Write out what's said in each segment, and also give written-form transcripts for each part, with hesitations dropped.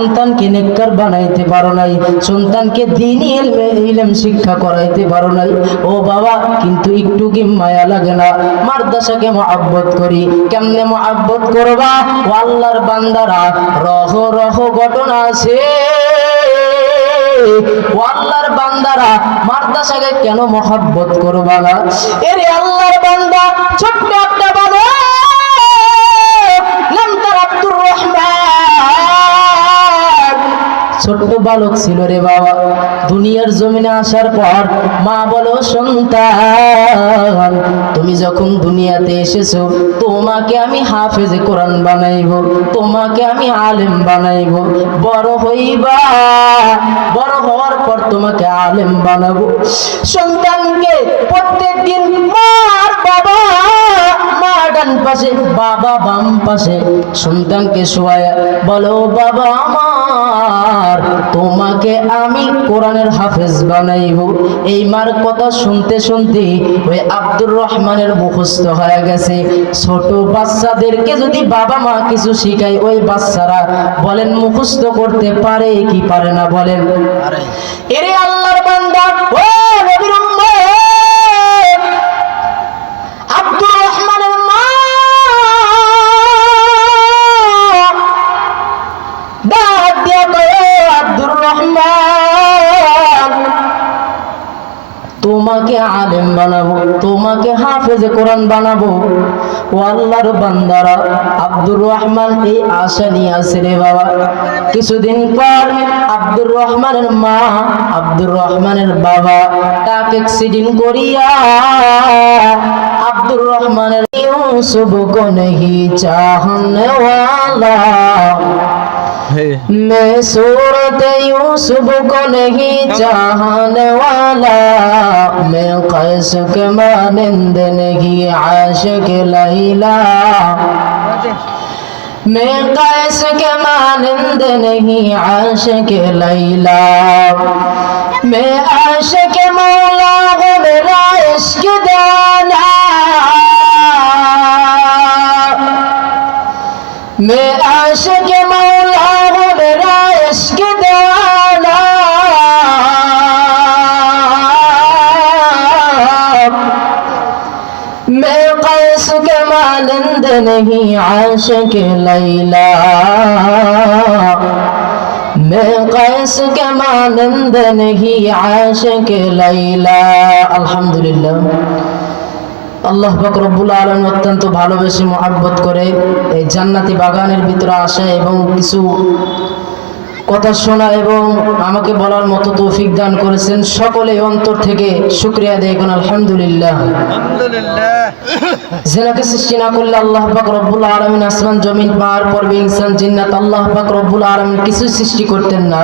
সন্তানকে নেককার বানাইতে পারো নাই, সন্তানকে দ্বীনি ইলম শিক্ষা করাইতে পারো নাই। ও বাবা, কিন্তু একটু কি মায়া লাগে না? মাদ্রাসাকে মহব্বত করি, কেমনে মহব্বত করবা? ও আল্লাহর বান্দারা, রহ রহ ঘটনা আছে। ও আল্লাহর বান্দারা, মাদ্রাসাকে কেন মহব্বত করবা না? এরে আল্লাহর বান্দা, ছোট্ট একটা বাবা, নাম তার আব্দুর রহমান, ছোট্ট বালক ছিল রে বাবা। দুনিয়ার জমিনে আসার পর মা বলো, সন্তান তুমি যখন দুনিয়াতে এসেছো, তোমাকে আমি হাফেজে কোরআন বানাইব, তোমাকে আমি আলেম বানাইব। বড় হইবা, বড় হওয়ার পর তোমাকে আলেম বানাবো। সন্তানকে প্রত্যেকদিন মার বাবা, মা ডান পাশে, বাবা বাম পাশে, সন্তানকে শোয়ায়া বলো, বাবা আমার, তোমাকে আমি কোরআনের হাফেজ বানাইব। এই মার কথা শুনতে শুনতে ওই আব্দুর রহমানের মুখস্থ হয়ে গেছে। ছোট বাচ্চাদেরকে যদি বাবা মা কিছু শিখায়, ওই বাচ্চারা বলেন মুখস্থ করতে পারে কি পারে না? বলেন। এরে আল্লাহর বান্দা, ও নবীর উম্মত, আব্দুর রহমানের মা ডাক দিয়া কয়, আব্দুর রহমান, তোমাকে আলেম বানাবো, তোমাকে হাফেজে কোরআন বানাবো। ও আল্লাহর বান্দারা, আব্দুর রহমান এই আশা নিয়ে আসে রে বাবা। কিছুদিন পর আব্দুর রহমানের মা, আব্দুর রহমানের বাবা টাক অ্যাক্সিডেন্ট করিয়া আব্দুর রহমানের ইউসুফ কো নহি চাহনে ওয়ালা, मैं सूरत यूसुफ को नहीं चाहने वाला, मैं कैस के मानिंद नहीं आशिक लैला, मैं कैस के मानिंद नहीं आशिक लैला, मैं आशिक मौला हूँ मेरा इश्क दाना, मैं आशिक मौला हूँ मेरा इश्क दाना, मैं कैस के मानिंद नहीं आशिक लैला, मैं कैस के मानिंद नहीं आशिक लैला। अल्हम्दुलिल्लाह, আল্লাহ পাক রব্বুল আলামিন অত্যন্ত ভালোবেসে মহব্বত করে এই জান্নাতি বাগানের ভিতরে আসে এবং কিছু কথা শোনা এবং আমাকে বলার মতো তৌফিক দান করেছেন। সকলে অন্তর থেকে শুকরিয়া দেয় কোন আলহামদুলিল্লাহ। যিনাকে সৃষ্টি না করলে আল্লাহ পাক রব্বুল আলামিন আসমান জমিন পাহাড় পর্বত ইনসান জিন্নাত আল্লাহ পাক রব্বুল আলামিন কিছু সৃষ্টি করতেন না।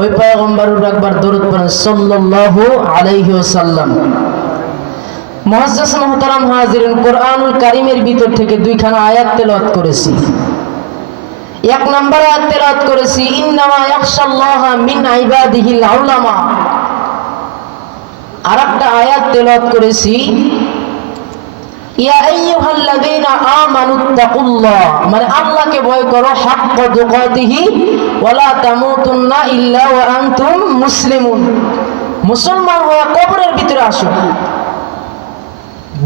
ওই পয়গম্বরের একবার দরুদ পড়েন সাল্লাল্লাহু আলাইহি ওয়াসাল্লাম। মুআজ্জাজ মুহতারাম হাজিরিন, কোরআনুল কারীমের ভিতর থেকে দুইখানা আয়াত তেলাওয়াত করেছি। এক নম্বর আয়াত তেলাওয়াত করেছি, ইন্নামা ইয়াখশাল্লাহা মিন ইবাদিহিল উলামা। আরেকটা আয়াত তেলাওয়াত করেছি, ইয়া আইয়ুহাল্লাযীনা আমানুত্তাকুল্লাহ, মানে আল্লাহকে ভয় করো, হাক্কা তুকাতিহি ওয়া লা তামুতুন্না ইল্লা ওয়া আনতুম মুসলিমুন। মুসলমান হয়ে কবরের ভিতরে আসো।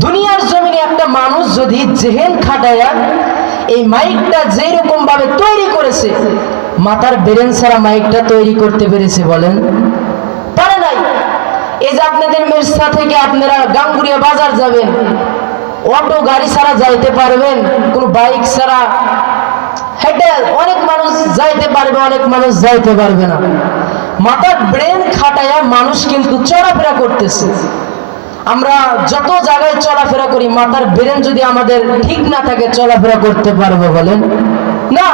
দুনিয়ার জমিনে একটা মানুষ যদি জেহেন খাটায়া এই মাইকটা যেরকম ভাবে তৈরি করেছে, মাথার ব্রেন ছাড়া মাইকটা তৈরি করতে পেরেছে? বলেন, পারে নাই। এই যে আপনাদের মেরসা থেকে আপনারা গাঙ্গুরিয়া বাজার যাবেন, অটো গাড়ি ছাড়া যাইতে পারবেন? কোন বাইক ছাড়া হেঁটে অনেক মানুষ যাইতে পারবে, অনেক মানুষ যাইতে পারবে না। মাথার ব্রেন খাটায়া মানুষ কিন্তু চলাফেরা করতেছে। আমরা যত জায়গায় চলাফেরা করি, মাথার ব্রেন যদি আমাদের ঠিক না থাকে, চলাফেরা করতে পারবো? বলেন না।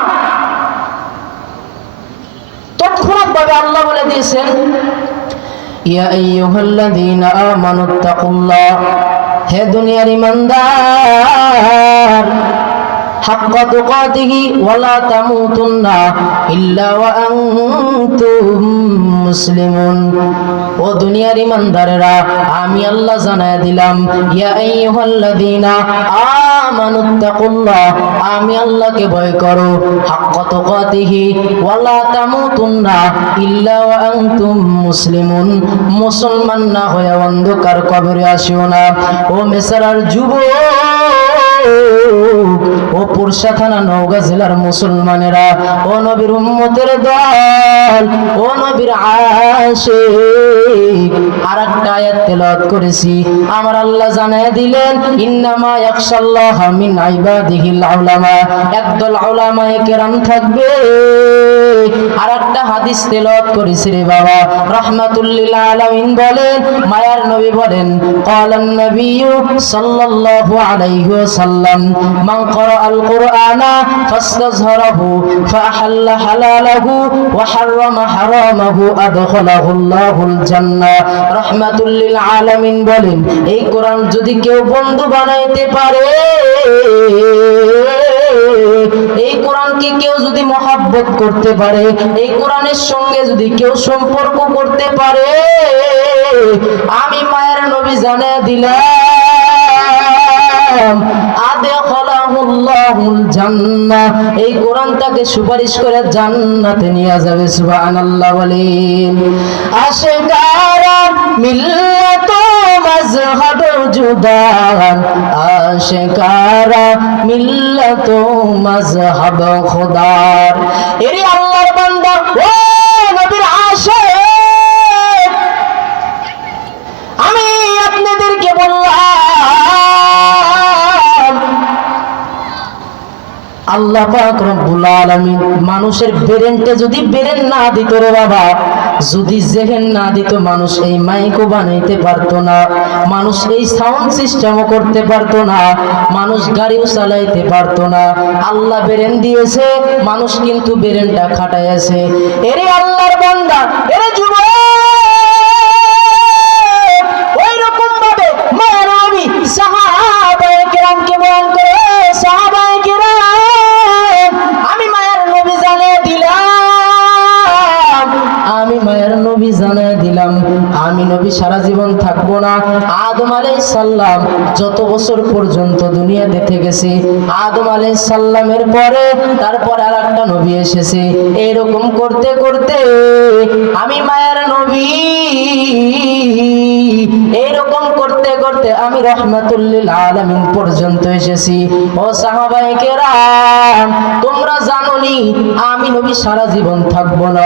তৎক্ষণাৎ ভাবে আল্লাহ বলে দিয়েছেন, ইয়া আইয়ুহাল্লাযীনা আমানুত্তাকুল্লাহ, হে দুনিয়ার ঈমানদার, হাক্কা তুকাতিহি ওয়া লা তামুতুন্না ইল্লা ওয়া আনতুম মুসলিমুন। ও দুনিয়ার ইমানদারেরা, আমি আল্লাহ জানায়া দিলাম, ইয়া আইয়ুহাল্লাযীনা আমানুত্তাকুল্লাহ, আমি আল্লাহকে ভয় করো, হাক্কা তুকাতিহি ওয়া লা তামুতুন্না ইল্লা ওয়া আনতুম মুসলিমুন, মুসলমান না হয়ে অন্ধকার কবরে আসিও না। ও মেসারার যুবক, ও পুরসা থানা নওগাঁ জেলার মুসলমানেরা, ও নবীর উম্মতের দল, ও নবীর আশিক, আরেকটা আয়াত তেলাওয়াত করেছি, আমার আল্লাহ জানায় দিলেন, ইন্নামা ইয়াখশাল্লাহ মিন ইবাদিহিল উলামা, একদল উলামায়ে কেরাম থাকবে। আরেকটা হাদিস তেলাওয়াত করেছি রে বাবা, রাহমাতুল লিল আলামিন বলেন, মায়ার নবী বলেন, ক্বালান নবিয়্যু সাল্লাল্লাহু আলাইহি ওয়াসাল্লাম, মান ক্বারাআল কুরআনা ফাস্তাযহারাহু ফাআহাল্লা হালালাহু ওয়া হাররামা হারামাহু আদখালাহুল্লাহুল জান্নাহ। রাহমাতুল লিল আলামিন বলেন, এই কোরআন যদি কেউ বন্ধু বানাইতে পারে, এই কোরআনকে কেউ যদি মহব্বত করতে পারে, এই কোরআনের সঙ্গে যদি কেউ সম্পর্ক করতে পারে, আমি মায়ের নবী জানিয়ে দিলাম, আদখালাহুল্লাহুল জান্নাহ, এই কোরআন তাকে সুপারিশ করে জান্নাতে নিয়ে যাবে। সুবহানাল্লাহ বলেন। আশিকারা মিল্লাত মযহাব জুদান, আশিকারা মিল্লাত মযহাব খোদার। এরে আল্লাহর বান্দা, ও নবীর আশিক, আমি আপনাদেরকে বললাম, আল্লাহ পাক রব্বুল আলামিন মানুষের ব্রেনটা যদি ব্রেন না দিত রে বাবা, যদি জেহেন না দিত, মানুষ এই মাইকও বানাইতে পারতো না, মানুষ এই সাউন্ড সিস্টেমও করতে পারতো না, মানুষ গাড়িও চালাইতে পারতো না। আল্লাহ ব্রেন দিয়েছে, মানুষ কিন্তু ব্রেনটা খাটাইছে। এরে আল্লাহর বান্দা, এরে যুবক, ওই রকম ভাবে মায়ের নবী সাহাবায়ে কেরামকে বয়ান করে, সাহাবায়ে কেরাম, আমি মায়ের নবী জানিয়ে দিলাম, আমি মায়ের নবী জানিয়ে দিলাম, আমি নবী সারা জীবন থাকবো না। আদম আলাইহিস সালাম যত বছর পর্যন্ত দুনিয়াতে থেকেছে, আদম আলাইহিস সালামের পরে তারপরে আরেকটা নবী এসেছে। এরকম করতে করতে আমি মায়ের নবী, এরকম করতে করতে আমি রাহমাতুল লিল আলামিন পর্যন্ত এসেছি। ও সাহাবায়ে কেরাম, তোমরা জানোনি আমি নবী সারা জীবন থাকবো না।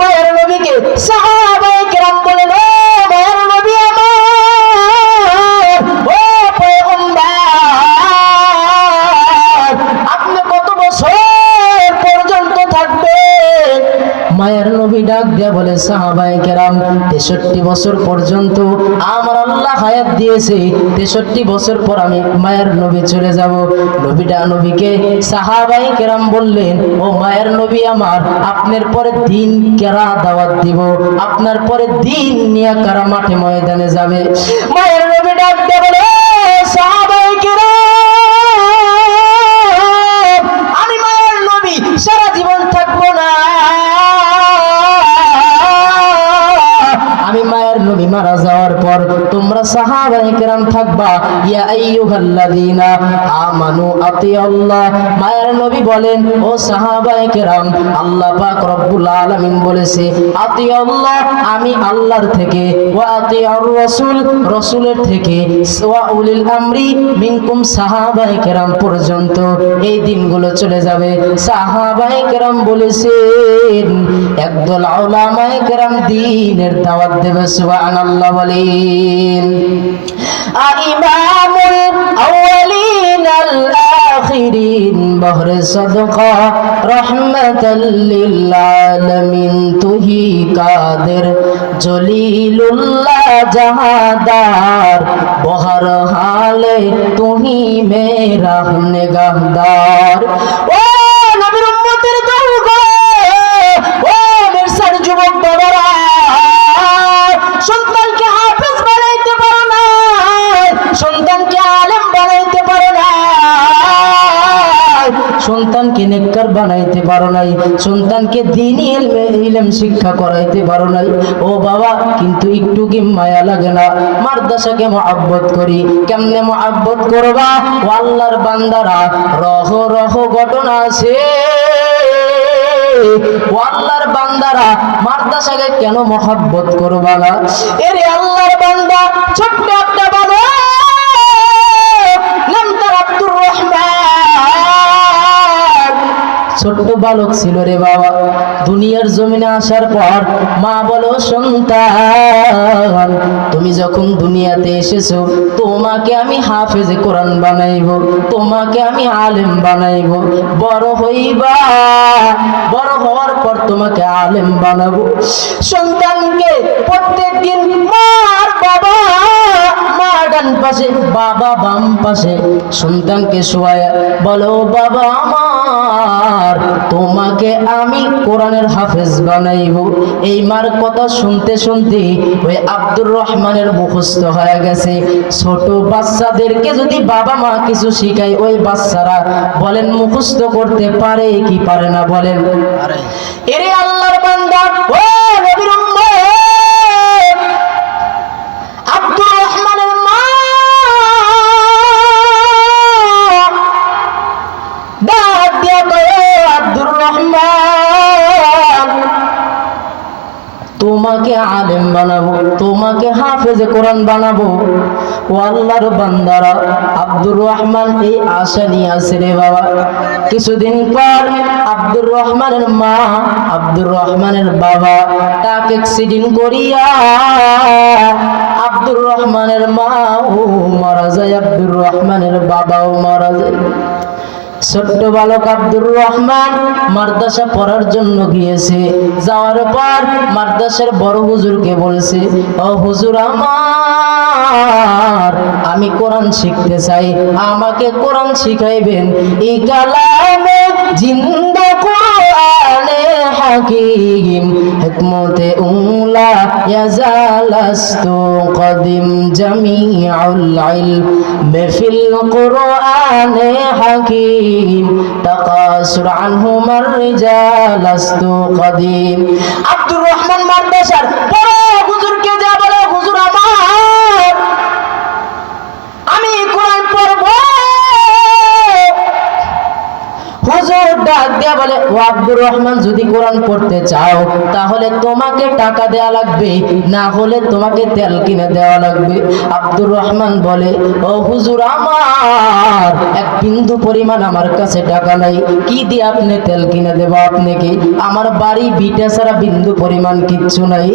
মায়ের নবীকে সাহাবায়ে কেরাম বলেন, ও মায়ের নবী আমার, ও পয়গম্বর, আপনি কত বছর পর্যন্ত থাকবেন? মায়ের নবী ডাক দিয়া বলে, সাহাবায়ে কেরাম 63 বছর পর্যন্ত আমার আল্লাহ হায়াত দিয়েছে, 63 বছর পর আমি মায়ের নবী চলে যাব। নবীকে সাহাবায়ে কেরাম বললেন, ও মায়ের নবী আমার, আপনার পরে দিন কেরা দাওয়াত দিব, আপনার পরে দিন নিয়ে কারা মাঠে ময়দানে যাবে? মায়ের নবী ডাক দিয়া বলে, সাহাবায়ে কেরাম, আমি মায়ের নবী সারা জীবন থাকবো না, আমি মায়ের নবী মারা যাওয়ার পর তোমরা সাহাবায়ে কেরাম থাকবা। ইয়া আইয়ুহাল্লাযীনা আমানু আতিউল্লাহ, মায়ের নবী বলেন, ও সাহাবায়ে কেরাম, আল্লাহ পাক রব্বুল আলামিন বলেছে আতিউল্লাহ, আমি আল্লাহর থেকে, ওয়া আতিউর রাসূল, রাসূলের থেকে, ওয়া উলিল আমরি মিনকুম, সাহাবায়ে কেরাম পর্যন্ত এই দিনগুলো চলে যাবে। সাহাবায়ে কেরাম বলেছেন, একদল উলামায়ে কেরাম দ্বীনের দাওয়াত দেবে। সুবহানাল্লাহ বলেন। ইমামুল আউয়ালিন আল আখিরিন, বহরে সাদকা রাহমাতাল লিল আলামিন, তুহি কাদের জলিলুল্লাহ জাহাদার, বহর হালে তুহি মেরা নিগাহদার। ও নবীর উম্মতের দল গো, ও মির্সার যুবক বাবারা, সন্তানকে হাফেজ বানাইতে পারো না, সন্তানকে আলেম বানাইতে পারো না, সন্তানকে দ্বীনি ইলম শিক্ষা করাইতে পারো নাই। ও বাবা, কিন্তু একটু কি মায়া লাগে না? মাদ্রাসাকে মহব্বত করি, কেমনে মহব্বত করবা? ও আল্লাহর বান্দারা, রহ রহ ঘটনা আছে। ও আল্লাহর বান্দারা, মাদ্রাসাকে কেন মহব্বত করবা না? এরে আল্লাহর বান্দা, ছোট্ট একটা বাবা, নাম তার আব্দুর রহমান, ছোট্ট বালক ছিল রে বাবা। দুনিয়ার জমিনে আসার পর মা বলো, সন্তান তুমি যখন দুনিয়াতে এসেছো, তোমাকে আমি হাফেজে কোরআন বানাইব, তোমাকে আমি আলেম বানাইব। বড় হইবা, বড় হওয়ার পর তোমাকে আলেম বানাবো। সন্তানকে প্রত্যেকদিন মার বাবা, মা ডান পাশে, বাবা বাম পাশে, সন্তানকে শোয়ায় বলো, বাবা আমার, তোমাকে আমি কোরআনের হাফেজ বানাইব। এই মার কথা শুনতে শুনতে ওই আব্দুর রহমানের মুখস্থ হয়ে গেছে। ছোট বাচ্চাদেরকে যদি বাবা মা কিছু শিখায়, ওই বাচ্চারা বলেন মুখস্থ করতে পারে কি পারে না? বলেন। এরে আল্লাহর বান্দা, ও নবীর উম্মত, আব্দুর রহমানের মা ডাক দিয়া কয়, আব্দুর রহমান, তোমাকে আলেম বানাবো, তোমাকে হাফেজে কোরআন বানাবো। ও আল্লাহর বান্দারা, আব্দুর রহমান এই আশা নিয়ে আছে রে বাবা। কিছুদিন পর আব্দুর রহমানের মা, আব্দুর রহমানের বাবা টাক অ্যাক্সিডেন্ট করিয়া আব্দুর রহমানের মাও মারা যায়, আব্দুর রহমানের বাবাও মারা যায়। ছোট্ট বালক আব্দুর রহমান মাদ্রাসা পড়ার জন্য গিয়েছে। যাওয়ার পর মাদ্রাসার বড় হুজুরকে বলছে, ও হুজুর আমার, আমি কোরআন শিখতে চাই, আমাকে কোরআন শিখাইবেন। এই কালামে জিন্দা কোরআনে হাকিম, হিকমতে উলা ইয়াজালাস্তু কদিম জামিউল ইলম ফিল কোরআনে হাকিম, তাকাসুর আনহুম আর-রিজাল আস্তু কদিম। আব্দুর রহমান মাদ্রাসার বড় হুজুরকে যা বলে, হুজুর আমার, আমি কোরআন পড়ব। হুজুর ডাক দিয়া বলে, ও আব্দুর রহমান, যদি কোরআন পড়তে চাও তাহলে তোমাকে টাকা দেয়া লাগবে, না হলে তোমাকে তেল কিনে দেওয়া লাগবে। আব্দুর রহমান বলে, ও হুজুর আমার, এক বিন্দু পরিমাণ আমার কাছে টাকা নাই, কি দিয়ে আপনি তেল কিনে দেব? আপনাকে আমার বাড়ি বিটা ছাড়া বিন্দু পরিমাণ কিচ্ছু নাই।